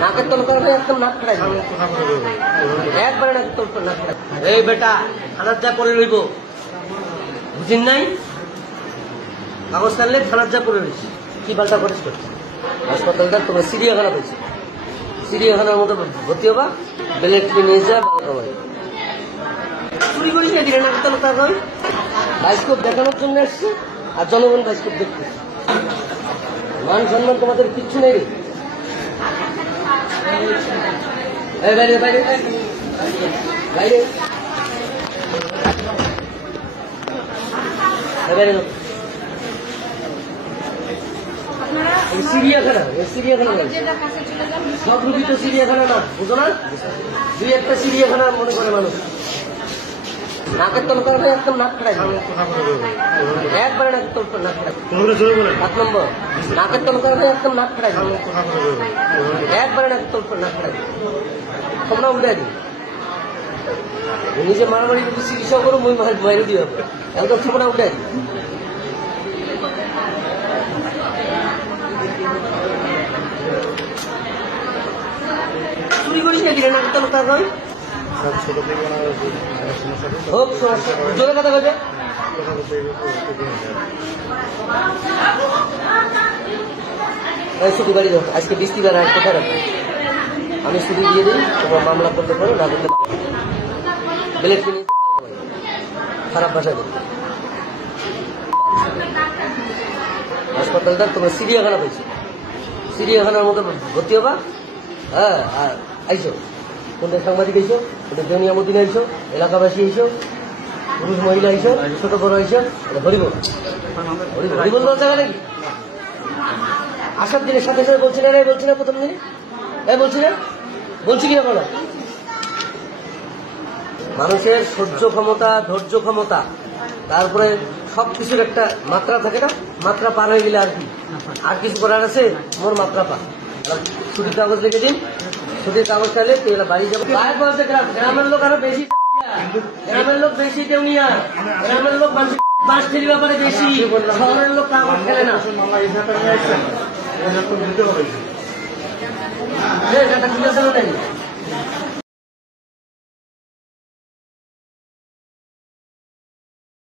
নাকের তলকার ভাই একদম নাক খাই একবারে নাকের তলকার নাক খাই। এই বেটা থানার যা করে রইব বুঝিন নাই, কাগজ কানলে থানার যা করে রইছি। কি পাল্টা করিস করছে হাসপাতালটা তোমার চিড়িয়াখানা পেয়েছে, চিড়িয়াখানার মতো ভর্তি হবা, বেলেট নিয়ে যা চুরি করিস না, দিলে নাকের তলকার ভাই বাইস্কোপ দেখানোর জন্য এসছে আর জনগণ বাইস্কোপ দেখতে। মান সম্মান তোমাদের কিচ্ছু নেই রে। বাইরে বাইরে বাইরে বাইরে চিড়িয়াখানা, চিড়িয়াখানা সব রুগী তো চিড়িয়াখানা না, বুঝো না? দুই একটা চিড়িয়াখানা মনে করে মানুষ। নাকের তলকার ভাই একদম নাক খাই একবারে নাকের তলকার নাক খাই। 7 নম্বর নাকের তলকার ভাই একদম নাক খাই একবারে নাকের তলকার নাক খাই। তোমরা উল্টাই দিই নিজে মারামারি যদি চিকিৎসা করো মই মাইরে দিয়ে হবে, একদম তোমরা উল্টাই দিই। চুরি করিস না, দিলে নাকের তলকার ভাই হোক জোরে কথা বলছে। ছুটি বাড়ি যাও, আজকে বৃষ্টিবার আর কোথায় রাখবো আমি, ছুটি দিয়ে দিই, তোমার মামলা করতে পারো, না করতে বেলেট কিনে খারাপ ভাষা করতে। হাসপাতালটা তোমার চিড়িয়াখানা পেয়েছে, চিড়িয়াখানার মতো ভর্তি হবা। হ্যাঁ আর আইসো কোনটা সাংবাদিক আইসো, কোনটা জনিয়ামুদ্দিন আইসো, এলাকাবাসী আইসো, পুরুষ মহিলা আইসো, ছোট বড় আইসো, হরিব হরিবল বলতে গেলে নাকি আসার দিনের সাথে সাথে বলছি না রে, বলছি না প্রথম দিনে বলছি না, বলছি কিনা বলো। মানুষের সহ্য ক্ষমতা, ধৈর্য ক্ষমতা, তারপরে সবকিছুর একটা মাত্রা থাকে না, মাত্রা পার হয়ে গেলে আর কি আর কিছু করার আছে, মোর মাত্রা পা। ছুটির কাগজ লিখে দিন, ছুটির কাগজ চাইলে তুই বাড়ি যাবো। গ্রামের লোক আরো বেশি, গ্রামের লোক বেশি কেউ নিয়ে, গ্রামের লোক বাস ঠেলি ব্যাপারে বেশি, শহরের লোক কাগজ খেলে না। ঠিক আছে